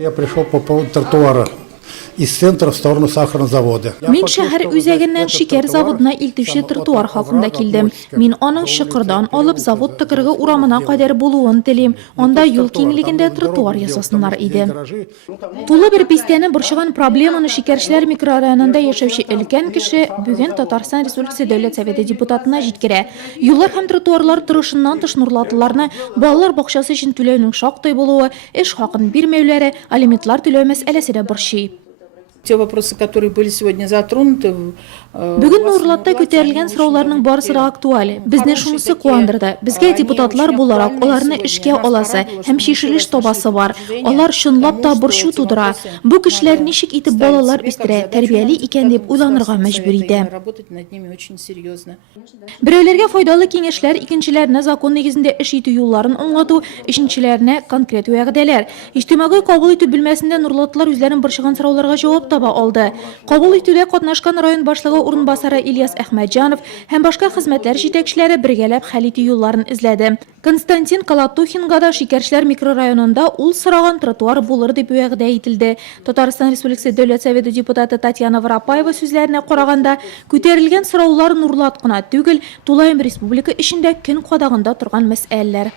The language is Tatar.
Я пришел по поводу тротуара из центра в сторону сахарного завода. Мин шәһәр үзәгеннән шикәр заводына илтүче тротуар хакында килдем. Мин аның шыкырдан алып завод тыкыргы урамына кадәр булуын телим. Анда юл киңлегендә тротуар ясасыннар иде. Тулы бер пистәне борчыган проблеманы шикәрчеләр микрорайонында яшәүче өлкән кеше бүген Татарстан Республикасы Дәүләт Советы депутатына җиткерә. Юллар һәм тротуарлар торышыннан тыш нурлатуларны, балалар бакчасы өчен түләүнең шактый булуы, эш хакын бирмәүләре, алиментлар түләү мәсьәләсе дә борчый. Те вопросы, которые были сегодня затронуты. Бүген Нурлатта күтәрелгән сорауларның барысы да актуаль. Безне шунысы куандырды. Безгә депутатлар буларак аларны эшкә аласы һәм шишелеш табасы бар. Алар чынлап та борчу тудыра. Бу кешеләр ничек итеп балалар үстерә, тәрбияли икән дип уйланырга мәҗбүр итә. Берәүләргә файдалы киңәшләр, икенчеләрне закон нигезендә эш итү юлларын аңлату, өченчеләрне конкрет вәгъдәләр. Иҗтимагый кабул итү бүлмәсендә Нурлатлар үзләрен борчыган сорауларга җавап таба алды. Кабул итүдә катнашкан район башлыгы урынбасары Ильяс Әхмәтҗанов һәм башка хезмәтләр җитәкчеләре бергәләп хәл итү юлларын эзләде. Константин Калатухинга да шикәрчеләр микрорайонында ул сораган тротуар булыр дип вәгъдә ителде. Татарстан Республикасы Дәүләт Советы депутаты Татьяна Воропаева сүзләренә караганда, күтәрелгән сораулар Нурлат кына түгел, Тулаем республика эчендә көн кадагында торган мәсьәләләр.